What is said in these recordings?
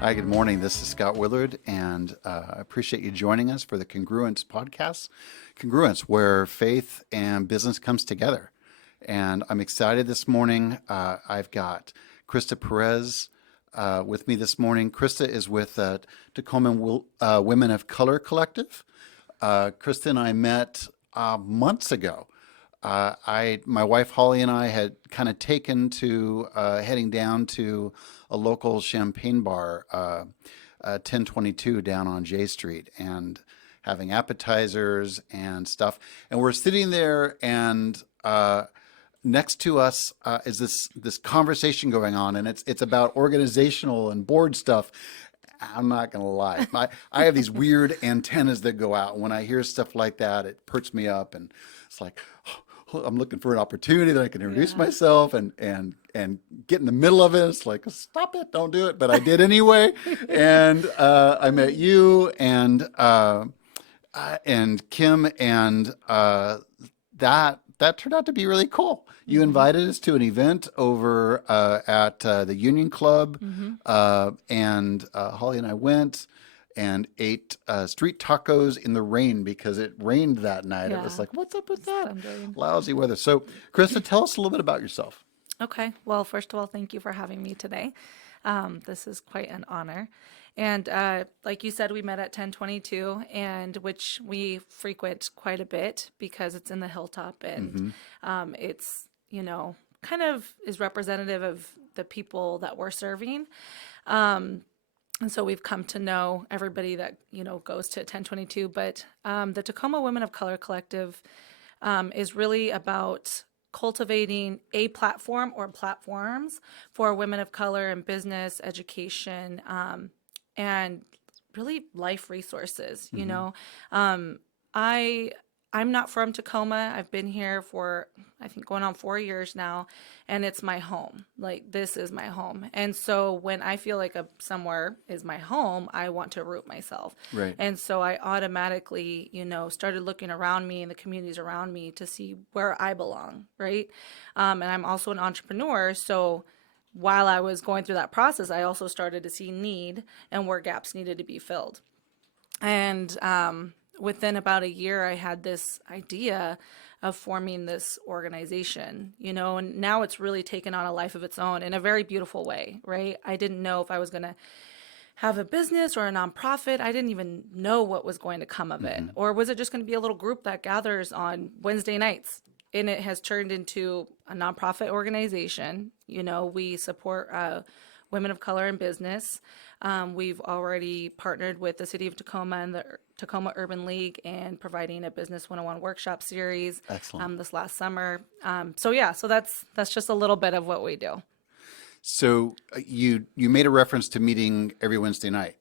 Hi, good morning. This is Scott Willard, and I appreciate you joining us for the Congruence podcast. Congruence, where faith and business comes together. And I'm excited this morning. I've got Krista Perez with me this morning. Krista is with Tacoma Women of Color Collective. Krista and I met months ago. My wife Holly and I had kind of taken to heading down to a local champagne bar, 1022 down on J Street, and having appetizers and stuff. And we're sitting there, and next to us is this conversation going on, and it's about organizational and board stuff. I'm not gonna lie, I have these weird antennas that go out. When I hear stuff like that, it perks me up, and it's like, I'm looking for an opportunity that I can introduce myself and get in the middle of it. It's like, stop it, don't do it. But I did anyway. And I met you and Kim, and that turned out to be really cool. You invited us to an event over at the Union Club, and Holly and I went and ate street tacos in the rain because it rained that night. It was like, what's up with that? Lousy weather. So, Krista, tell us a little bit about yourself. Okay. Well, first of all, thank you for having me today. This is quite an honor. And like you said, we met at 1022, and which we frequent quite a bit because it's in the Hilltop, and it's, kind of is representative of the people that we're serving. And so we've come to know everybody that, goes to 1022. But the Tacoma Women of Color Collective is really about cultivating a platform or platforms for women of color in business, education, and really life resources. I'm not from Tacoma. I've been here for, I think, going on 4 years now, and it's my home. Like, this is my home. And so when I feel like somewhere is my home, I want to root myself. Right. And so I automatically, started looking around me and the communities around me to see where I belong, right? And I'm also an entrepreneur, so while I was going through that process, I also started to see need and where gaps needed to be filled. And within about a year, I had this idea of forming this organization, and now it's really taken on a life of its own in a very beautiful way, right? I didn't know if I was going to have a business or a nonprofit. I didn't even know what was going to come of it. Or was it just going to be a little group that gathers on Wednesday nights? And it has turned into a nonprofit organization. We support women of color in business. We've already partnered with the City of Tacoma and the Tacoma Urban League and providing a Business 101 workshop series. Excellent. This last summer. So that's just a little bit of what we do. So you made a reference to meeting every Wednesday night.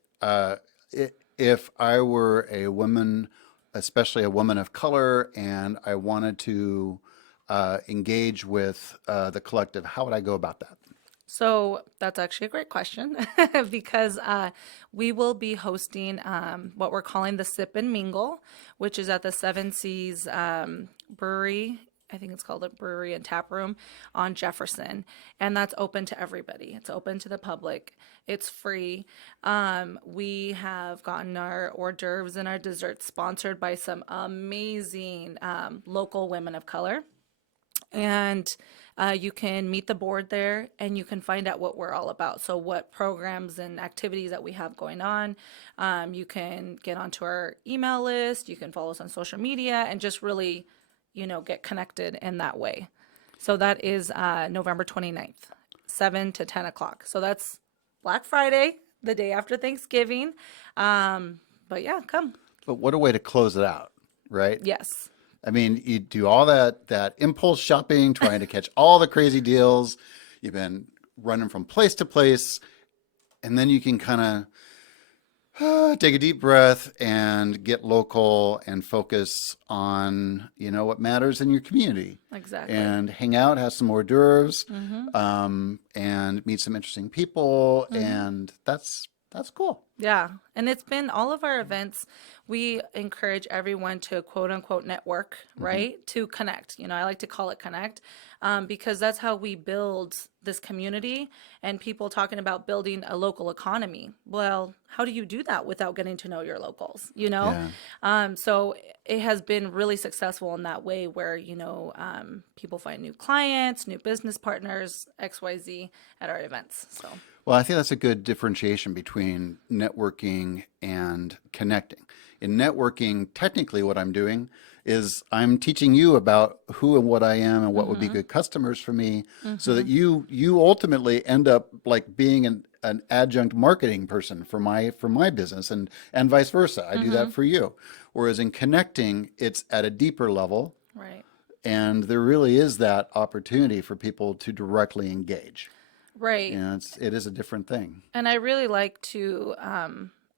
If I were a woman, especially a woman of color, and I wanted to engage with the collective, how would I go about that? So that's actually a great question because we will be hosting what we're calling the Sip and Mingle, which is at the Seven Seas Brewery. I think it's called a brewery and tap room on Jefferson. And that's open to everybody. It's open to the public. It's free. We have gotten our hors d'oeuvres and our desserts sponsored by some amazing local women of color. And you can meet the board there, and you can find out what we're all about. So what programs and activities that we have going on. You can get onto our email list. You can follow us on social media and just really, get connected in that way. So that is November 29th, 7 to 10 o'clock. So that's Black Friday, the day after Thanksgiving. But yeah, come. But what a way to close it out, right? Yes. I mean, you do all that impulse shopping, trying to catch all the crazy deals. You've been running from place to place, and then you can kind of take a deep breath and get local and focus on, what matters in your community. Exactly. And hang out, have some hors d'oeuvres, and meet some interesting people. And that's That's cool. Yeah. And it's been all of our events. We encourage everyone to quote unquote network, right? To connect. I like to call it connect, because that's how we build this community and people talking about building a local economy. Well, how do you do that without getting to know your locals, Yeah. So it has been really successful in that way where, people find new clients, new business partners, XYZ at our events. So. Well, I think that's a good differentiation between networking and connecting. In networking, technically what I'm doing is I'm teaching you about who and what I am and what would be good customers for me so that you ultimately end up like being an adjunct marketing person for my business and vice versa. I do that for you. Whereas in connecting, it's at a deeper level Right. and there really is that opportunity for people to directly engage. Right. It is a different thing. And I really like to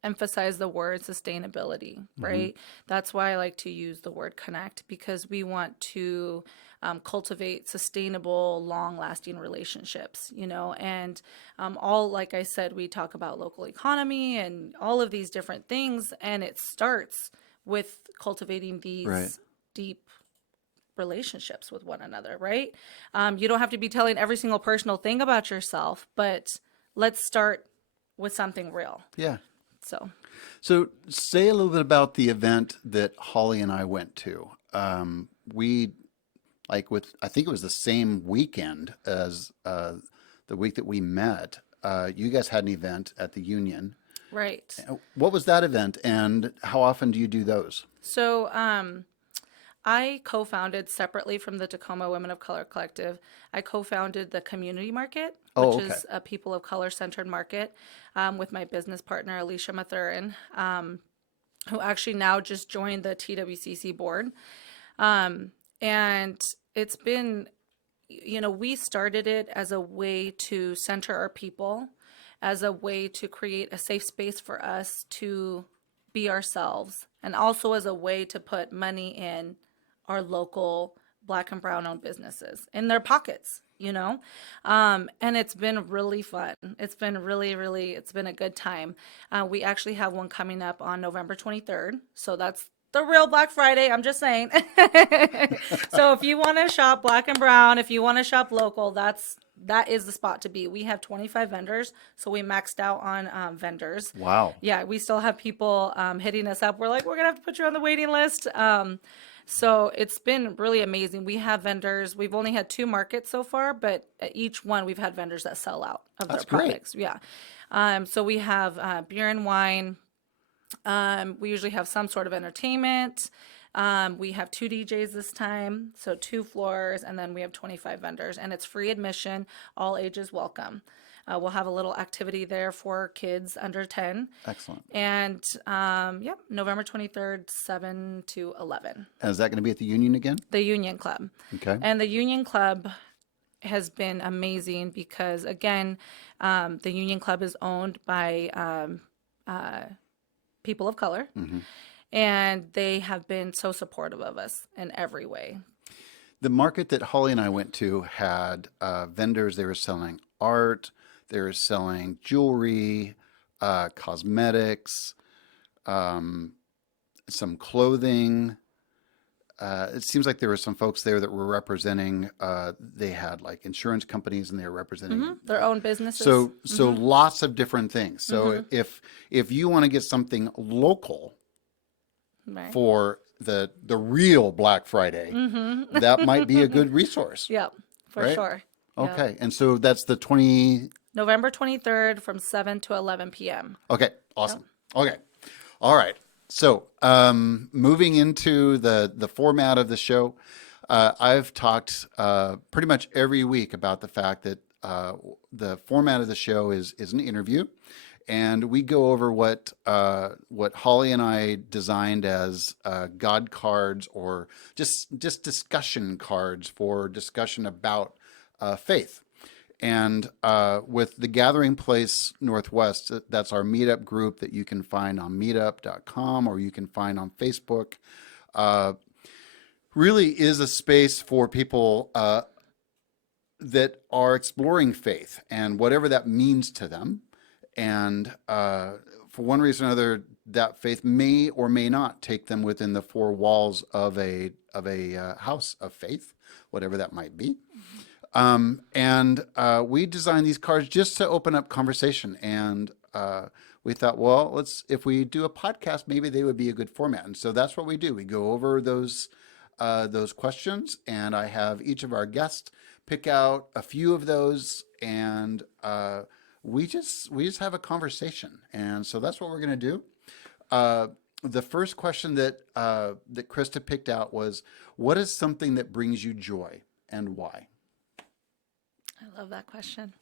emphasize the word sustainability, right? That's why I like to use the word connect because we want to cultivate sustainable, long lasting relationships, and all, like I said, we talk about local economy and all of these different things. And it starts with cultivating Right. these deep relationships with one another, right? You don't have to be telling every single personal thing about yourself, but let's start with something real. Yeah. So, So say a little bit about the event that Holly and I went to. We I think it was the same weekend as the week that we met. You guys had an event at the Union. right. What was that event, and how often do you do those? So, I co-founded separately from the Tacoma Women of Color Collective. I co-founded the Community Market, Oh, which okay. is a people of color centered market, with my business partner Alicia Mathurin, who actually now just joined the TWCC board. And it's been, we started it as a way to center our people, as a way to create a safe space for us to be ourselves, and also as a way to put money in our local Black and brown owned businesses in their pockets, and it's been really fun. It's been it's been a good time. We actually have one coming up on November 23rd. So that's the real Black Friday. I'm just saying. So if you want to shop Black and brown, if you want to shop local, that is the spot to be. We have 25 vendors, so we maxed out on vendors. Wow. Yeah, we still have people hitting us up. We're like, we're gonna have to put you on the waiting list. So it's been really amazing. We have vendors. We've only had 2 markets so far, but at each one we've had vendors that sell out of their That's great. products. Yeah. So we have beer and wine. We usually have some sort of entertainment. We have 2 DJs this time, so 2 floors, and then we have 25 vendors, and it's free admission, all ages welcome. We'll have a little activity there for kids under 10. Excellent. And yep, November 23rd, 7 to 11. And is that going to be at the Union again? The Union Club. Okay. And the Union Club has been amazing because, again, the Union Club is owned by people of color, and they have been so supportive of us in every way. The market that Holly and I went to had vendors. They were selling art. They were selling jewelry, cosmetics, some clothing. It seems like there were some folks there that were representing. They had like insurance companies, and they were representing Their own businesses. so lots of different things. So if you want to get something local Right. for the real Black Friday, that might be a good resource. Yep, for Right? sure. Yep. Okay, and so that's the 20. November 23rd from 7 to 11 p.m. Okay, awesome. Okay, all right. So moving into the format of the show, I've talked pretty much every week about the fact that the format of the show is an interview, and we go over what Holly and I designed as God cards, or just discussion cards for discussion about faith. And with the Gathering Place Northwest, that's our meetup group that you can find on meetup.com, or you can find on Facebook. Really is a space for people that are exploring faith and whatever that means to them. And for one reason or another, that faith may or may not take them within the four walls of a house of faith, whatever that might be. And we designed these cards just to open up conversation. And we thought, well, if we do a podcast, maybe they would be a good format. And so that's what we do. We go over those questions, and I have each of our guests pick out a few of those, and we just have a conversation. And so that's what we're going to do. The first question that Krista picked out was, what is something that brings you joy and why? I love that question.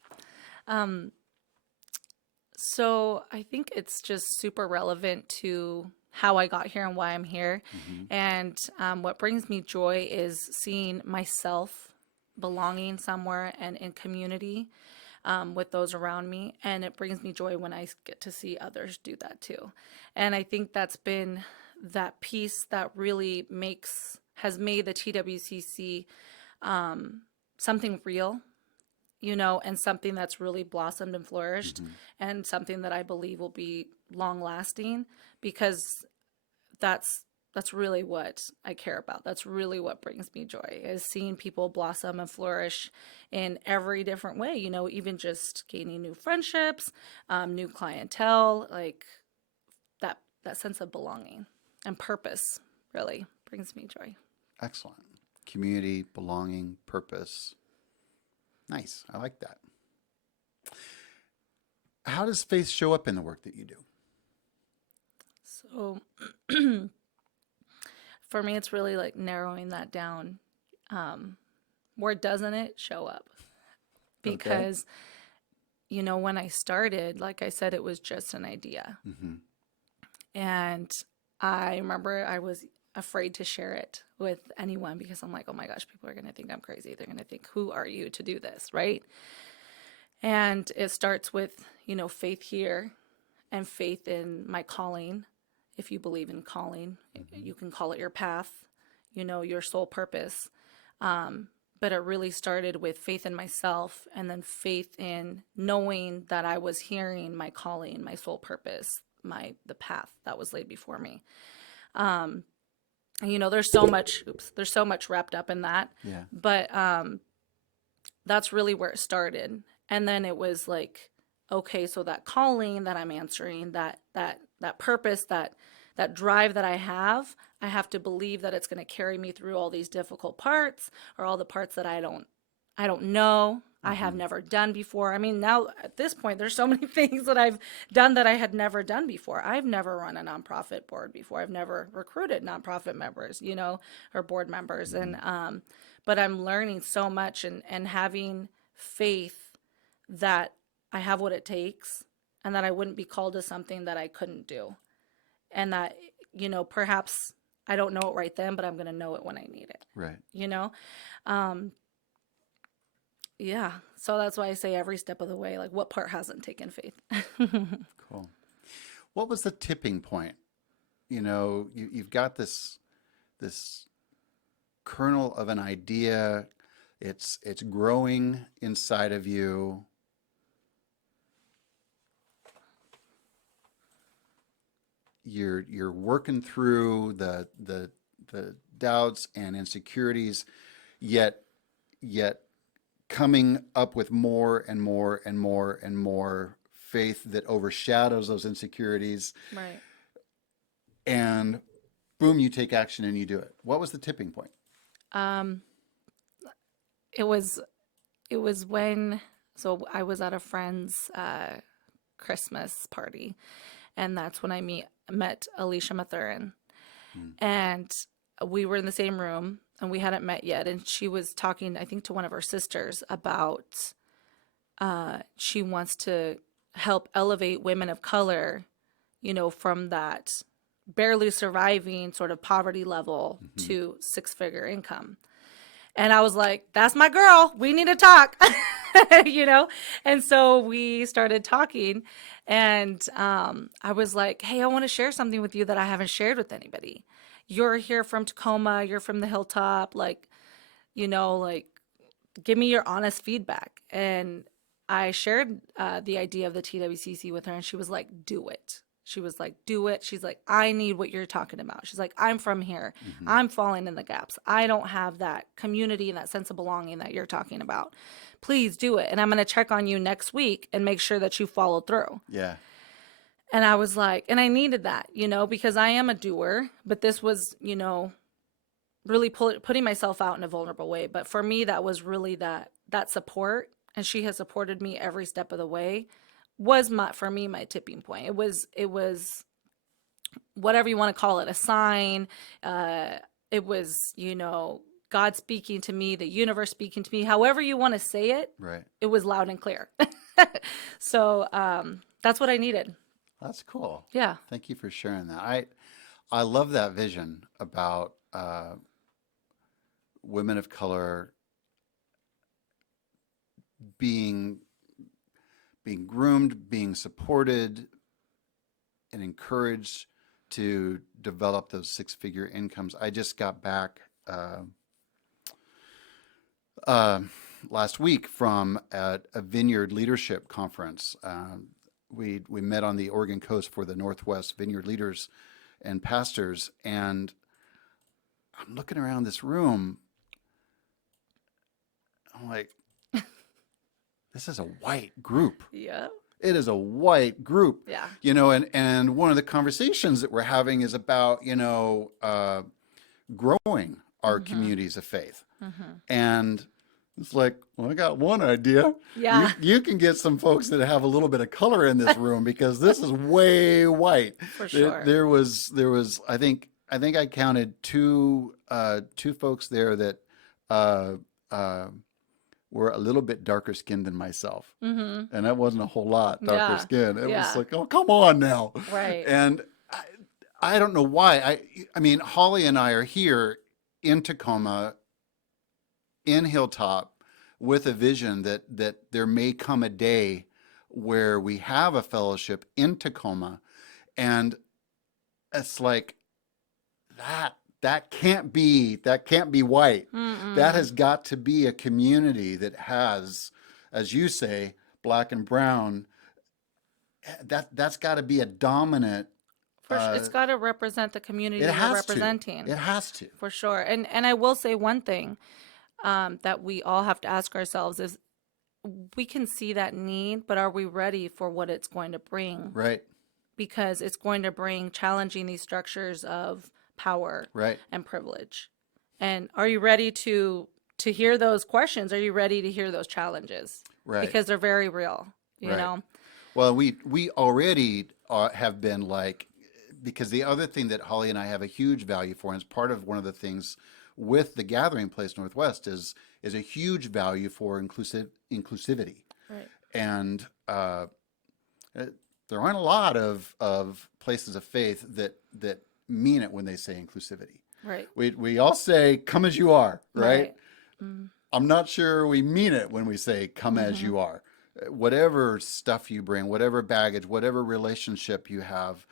So I think it's just super relevant to how I got here and why I'm here. And what brings me joy is seeing myself belonging somewhere and in community with those around me. And it brings me joy when I get to see others do that too. And I think that's been that piece that really has made the TWCC something real, and something that's really blossomed and flourished, and something that I believe will be long lasting, because that's really what I care about. That's really what brings me joy, is seeing people blossom and flourish in every different way, even just gaining new friendships, new clientele, like that sense of belonging and purpose really brings me joy. Excellent. Community, belonging, purpose. Nice. I like that. How does faith show up in the work that you do? So for me, it's really like narrowing that down. Where doesn't it show up? Because, when I started, like I said, it was just an idea. And I remember I was afraid to share it with anyone, because I'm like, oh my gosh, people are going to think I'm crazy. They're going to think, who are you to do this, right? And it starts with, faith here and faith in my calling. If you believe in calling, you can call it your path, your soul purpose. But it really started with faith in myself, and then faith in knowing that I was hearing my calling, my soul purpose, the path that was laid before me. There's so much wrapped up in that. Yeah. But that's really where it started. And then it was like, okay, so that calling that I'm answering, that purpose, that drive that I have to believe that it's going to carry me through all these difficult parts, or all the parts that I don't know, I have never done before. I mean, now at this point, there's so many things that I've done that I had never done before. I've never run a nonprofit board before. I've never recruited nonprofit members, or board members. And, but I'm learning so much, and having faith that I have what it takes, and that I wouldn't be called to something that I couldn't do. And that, perhaps I don't know it right then, but I'm going to know it when I need it. Right. Yeah. So that's why I say every step of the way, like, what part hasn't taken faith? Cool. What was the tipping point? You've got this kernel of an idea. It's growing inside of you. You're working through the doubts and insecurities, yet coming up with more and more and more and more faith that overshadows those insecurities. Right. And boom, you take action and you do it. What was the tipping point? It was when, so I was at a friend's Christmas party, and that's when I met Alicia Mathurin. And we were in the same room, and we hadn't met yet. And she was talking, I think, to one of her sisters about she wants to help elevate women of color, from that barely surviving sort of poverty level to six-figure income. And I was like, that's my girl. We need to talk, And so we started talking, and I was like, hey, I want to share something with you that I haven't shared with anybody. You're here from Tacoma. You're from the hilltop. Like, give me your honest feedback. And I shared the idea of the TWCC with her, and she was like, do it. She was like, do it. She's like, I need what you're talking about. She's like, I'm from here. Hmm. I'm falling in the gaps. I don't have that community and that sense of belonging that you're talking about. Please do it. And I'm going to check on you next week and make sure that you follow through. Yeah. And I was like, and I needed that, because I am a doer, but this was, really putting myself out in a vulnerable way. But for me, that was really that support. And she has supported me every step of the way was for me, my tipping point. It was whatever you want to call it, a sign. It was, God speaking to me, the universe speaking to me, however you want to say it. Right. It was loud and clear. So that's what I needed. That's cool. Yeah. Thank you for sharing that. I love that vision about women of color being groomed, being supported, and encouraged to develop those six-figure incomes. I just got back last week from a Vineyard Leadership Conference. We met on the Oregon coast for the Northwest Vineyard Leaders and Pastors, and I'm looking around this room. I'm like, this is a white group. Yeah. It is a white group. Yeah. And one of the conversations that we're having is about, growing our communities of faith. And it's like, well, I got one idea. Yeah. You can get some folks that have a little bit of color in this room because this is way white. For sure. There was I think I counted two folks there that were a little bit darker skinned than myself. And that wasn't a whole lot darker Yeah. skin. It Yeah. was like, oh, come on now. Right. And I don't know why. I mean, Holly and I are here in Tacoma, in Hilltop, with a vision that there may come a day where we have a fellowship in Tacoma, and it's like that can't be white. That has got to be a community that has, as you say, black and brown. That's got to be a dominant. It's got to represent the community It you're has representing. to. It has to. For sure. And I will say one thing that we all have to ask ourselves is we can see that need, but are we ready for what it's going to bring? Right. Because it's going to bring challenging these structures of power Right. and privilege. And are you ready to hear those questions? Are you ready to hear those challenges? Right. Because they're very real, you Right. know? Well, we already have been like, because the other thing that Holly and I have a huge value for, and it's part of one of the things with the Gathering Place Northwest, is a huge value for inclusivity. Right. And there aren't a lot of places of faith that mean it when they say inclusivity. Right. We all say, come as you are, right? Mm. I'm not sure we mean it when we say, come as you are. Whatever stuff you bring, whatever baggage, whatever relationship you have,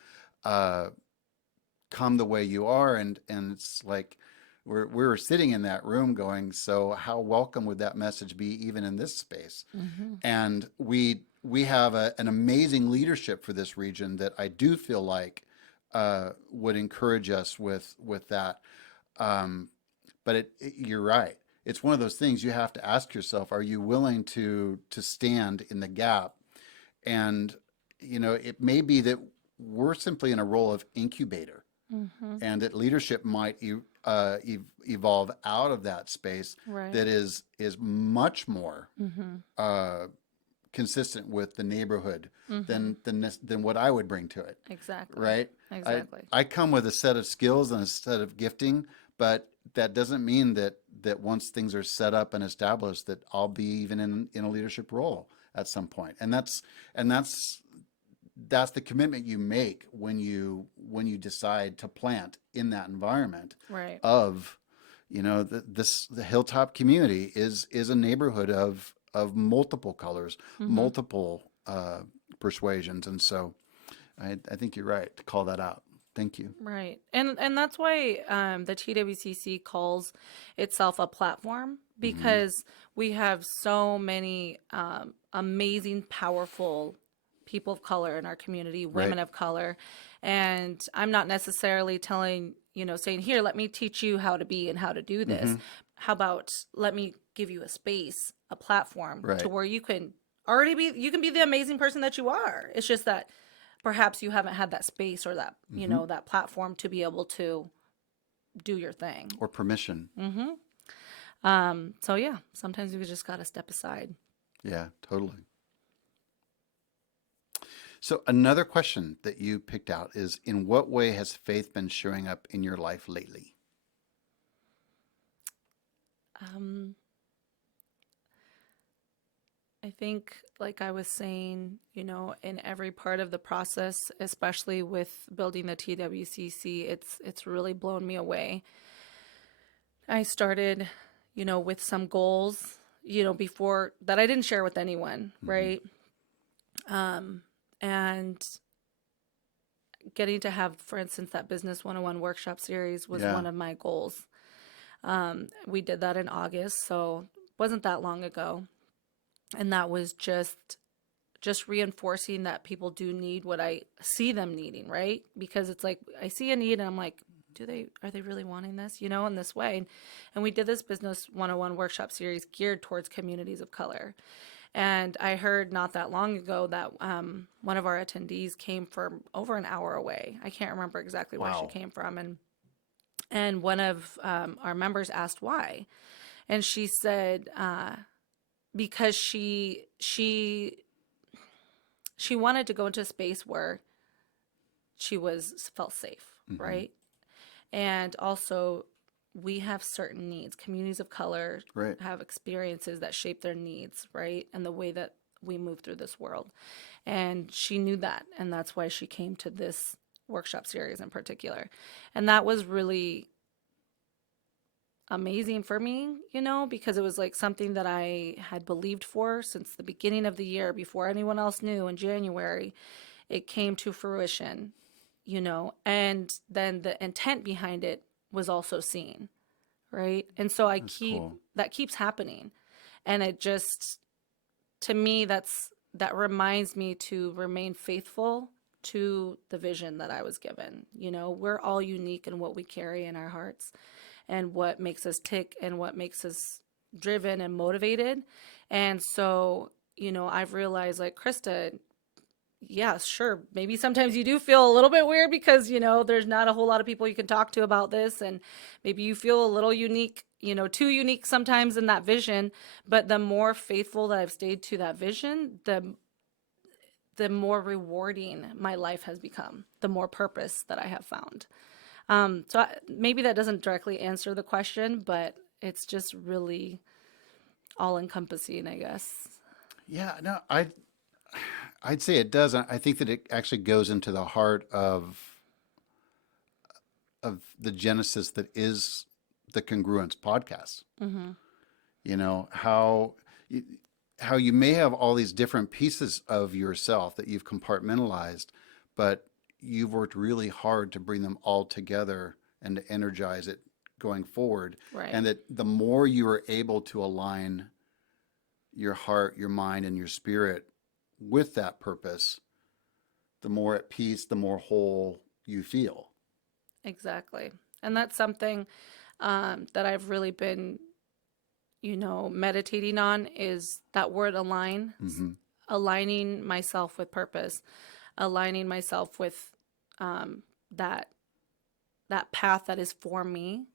come the way you are. And it's like, we were sitting in that room going, so how welcome would that message be even in this space? And we have an amazing leadership for this region that I do feel like would encourage us with that. But you're right. It's one of those things you have to ask yourself, are you willing to stand in the gap? And, it may be that we're simply in a role of incubator, and that leadership might evolve out of that space Right. that is much more consistent with the neighborhood than what I would bring to it. Exactly. Right? Exactly. I come with a set of skills and a set of gifting, but that doesn't mean that once things are set up and established that I'll be even in a leadership role at some point. And that's the commitment you make when you decide to plant in that environment. Right. Of the Hilltop community is a neighborhood of multiple colors, multiple persuasions, and so I think you're right to call that out. Thank you. Right. And that's why the TWCC calls itself a platform, Hmm. because we have so many amazing, powerful people of color in our community, Right. women of color. And I'm not necessarily saying, here, let me teach you how to be and how to do Hmm. this. How about let me give you a space, a platform to Right. where you can be the amazing person that you are. It's just that perhaps you haven't had that space or that, Hmm. that platform to be able to do your thing. Or permission. So yeah, sometimes we just got to step aside. Yeah, totally. So another question that you picked out is, in what way has faith been showing up in your life lately? Um, I think, like I was saying, in every part of the process, especially with building the TWCC, it's really blown me away. I started, with some goals, before that I didn't share with anyone, Hmm. right? And getting to have, for instance, that Business 101 workshop series was Yeah. one of my goals. We did that in August, so it wasn't that long ago. And that was just reinforcing that people do need what I see them needing, right? Because it's like I see a need and I'm like, are they really wanting this, in this way? And we did this Business 101 workshop series geared towards communities of color. And I heard not that long ago that one of our attendees came from over an hour away. I can't remember exactly where she Wow. came from, and one of our members asked why, and she said because she wanted to go into a space where she was felt safe, Hmm. right? And also, we have certain needs. Communities of color Right. have experiences that shape their needs, right? And the way that we move through this world. And she knew that. And that's why she came to this workshop series in particular. And that was really amazing for me, because it was like something that I had believed for since the beginning of the year before anyone else knew in January. It came to fruition, and then the intent behind it was also seen, right? And so That's cool. that keeps happening. And it just, to me, that reminds me to remain faithful to the vision that I was given. We're all unique in what we carry in our hearts and what makes us tick and what makes us driven and motivated. And so, I've realized, like, Krista, yeah, sure, maybe sometimes you do feel a little bit weird because, there's not a whole lot of people you can talk to about this. And maybe you feel a little unique, too unique sometimes in that vision. But the more faithful that I've stayed to that vision, the more rewarding my life has become, the more purpose that I have found. Maybe that doesn't directly answer the question, but it's just really all encompassing, I guess. Yeah, no, I'd say it does. I think that it actually goes into the heart of the genesis that is the Congruence podcast. Mm-hmm. You know, you, how you may have all these different pieces of yourself that you've compartmentalized, but you've worked really hard to bring them all together and to energize it going forward. Right. And that the more you are able to align your heart, your mind, and your spirit with that purpose, the more at peace, the more whole you feel. Exactly. And that's something that I've really been, meditating on is that word align, Hmm. aligning myself with purpose, aligning myself with that that path that is for me.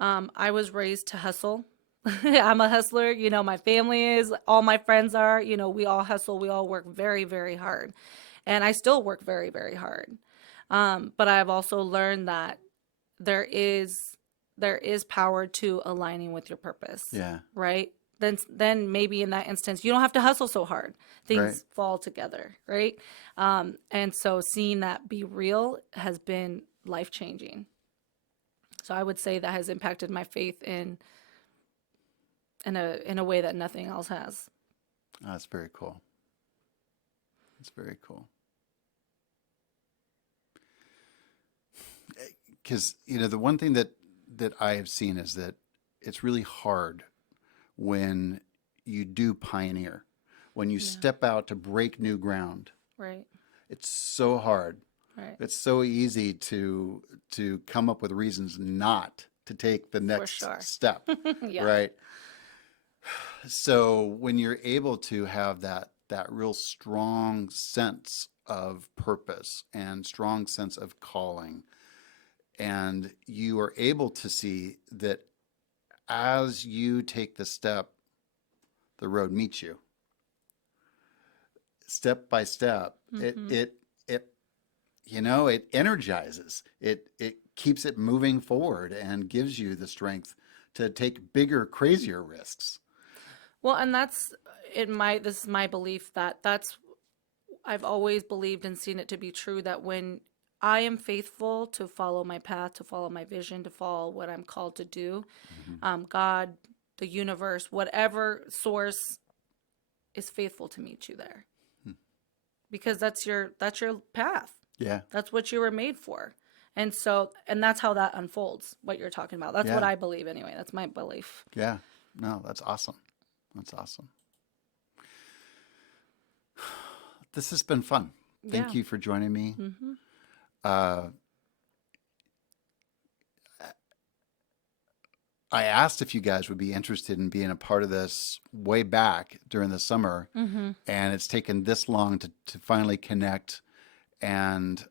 I was raised to hustle. I'm a hustler. My family is, all my friends are, we all hustle. We all work very, very hard. And I still work very, very hard. But I've also learned that there is there is power to aligning with your purpose, Yeah. right? Then maybe in that instance you don't have to hustle so hard. Right. Things fall together, right? And so seeing that be real has been life changing. So I would say that has impacted my faith in a way that nothing else has. Oh, that's very cool. That's very cool. because the one thing that I have seen is that it's really hard when you do pioneer, when you Yeah. step out to break new ground. Right. It's so hard. Right. It's so easy to come up with reasons not to take the For next sure. step, Yeah. right? So when you're able to have that real strong sense of purpose and strong sense of calling, and you are able to see that as you take the step, the road meets you step by step. Mm-hmm. It it energizes. It keeps it moving forward and gives you the strength to take bigger, crazier risks. Well, and this is my belief that's I've always believed and seen it to be true that when I am faithful to follow my path, to follow my vision, to follow what I'm called to do, Hmm. God, the universe, whatever source is faithful to meet you there, because that's your path. Yeah, That's what you were made for. And that's how that unfolds, what you're talking about. That's what yeah, I believe anyway. That's my belief. yeah. No, that's awesome. That's awesome. This has been fun. Thank Yeah. you for joining me. Mm-hmm. Uh, I asked if you guys would be interested in being a part of this way back during the summer, Mm-hmm. and it's taken this long to finally connect. And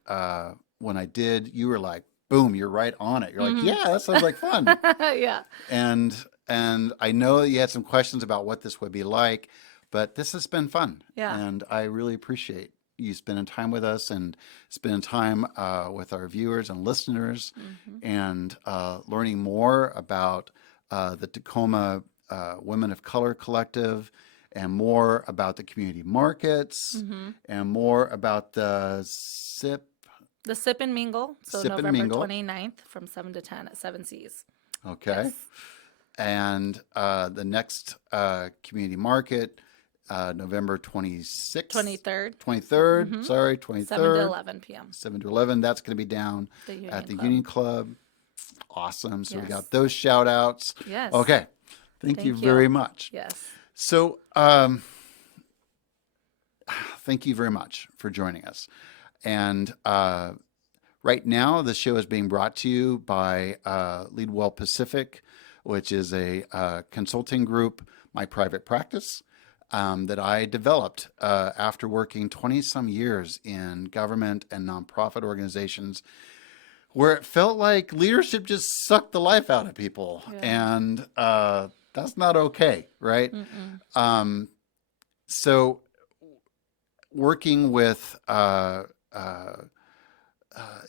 when I did, you were like, "Boom, you're right on it." You're like, Mm-hmm. "Yeah, that sounds like fun." Yeah. And I know that you had some questions about what this would be like, but this has been fun, Yeah. and I really appreciate you spending time with us and spending time with our viewers and listeners, Mm-hmm. and learning more about the Tacoma Women of Color Collective, and more about the community markets, Mm-hmm. and more about the The Sip and Mingle. So Sip and November Mingle. 29th from 7 to 10 at Seven Seas. Okay. Yes. And the next community market, November 26th, 23rd. 23rd, Mm-hmm. sorry, 7 to 23rd, 11 p.m. 7 to 11. That's going to be down The at Union the Club. Union Club. Awesome. So we Yes. got those shout outs. Yes. Okay. Thank you Thank you. very much. Yes. So, thank you very much for joining us. And right now, the show is being brought to you by Leadwell Pacific, which is a consulting group, my private practice, that I developed after working 20 some years in government and nonprofit organizations where it felt like leadership just sucked the life out of people. Yeah. And that's not okay, right? Mm-mm. Um, so, working with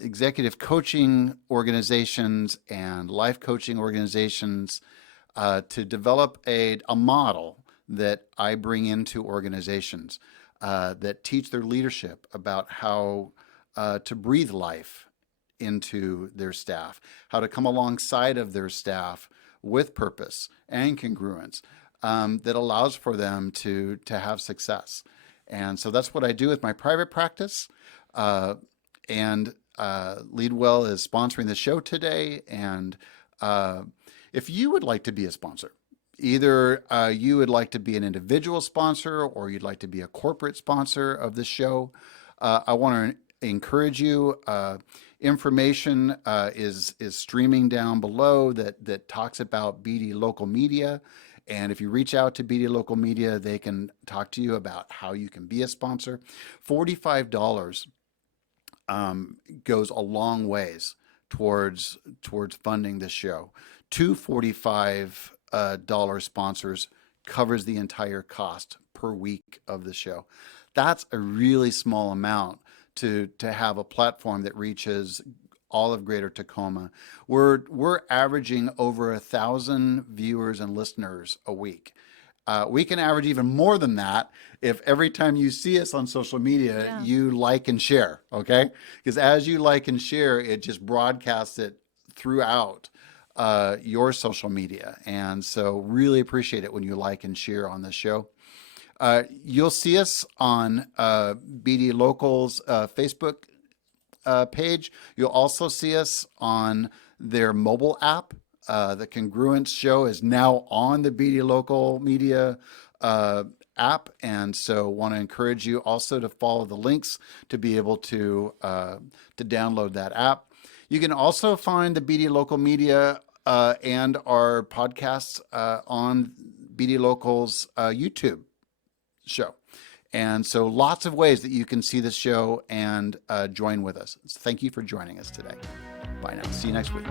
executive coaching organizations and life coaching organizations to develop a model that I bring into organizations that teach their leadership about how to breathe life into their staff, how to come alongside of their staff with purpose and congruence that allows for them to have success. And so that's what I do with my private practice. And Leadwell is sponsoring the show today. And if you would like to be a sponsor, either you would like to be an individual sponsor or you'd like to be a corporate sponsor of the show, I want to encourage you. Information is streaming down below that talks about BD Local Media. And if you reach out to BD Local Media, they can talk to you about how you can be a sponsor. $45 goes a long ways towards funding the show. Two $45 sponsors covers the entire cost per week of the show. That's a really small amount to have a platform that reaches all of Greater Tacoma. We're averaging over 1,000 viewers and listeners a week. We can average even more than that if every time you see us on social media, Yeah. you like and share, okay? Because as you like and share, it just broadcasts it throughout your social media. And so really appreciate it when you like and share on this show. You'll see us on BD Local's Facebook page. You'll also see us on their mobile app. The Congruence show is now on the BD Local Media app, and so want to encourage you also to follow the links to be able to download that app. You can also find the BD Local Media and our podcasts on BD Local's YouTube show. And so lots of ways that you can see this show and join with us. Thank you for joining us today. Bye now. See you next week.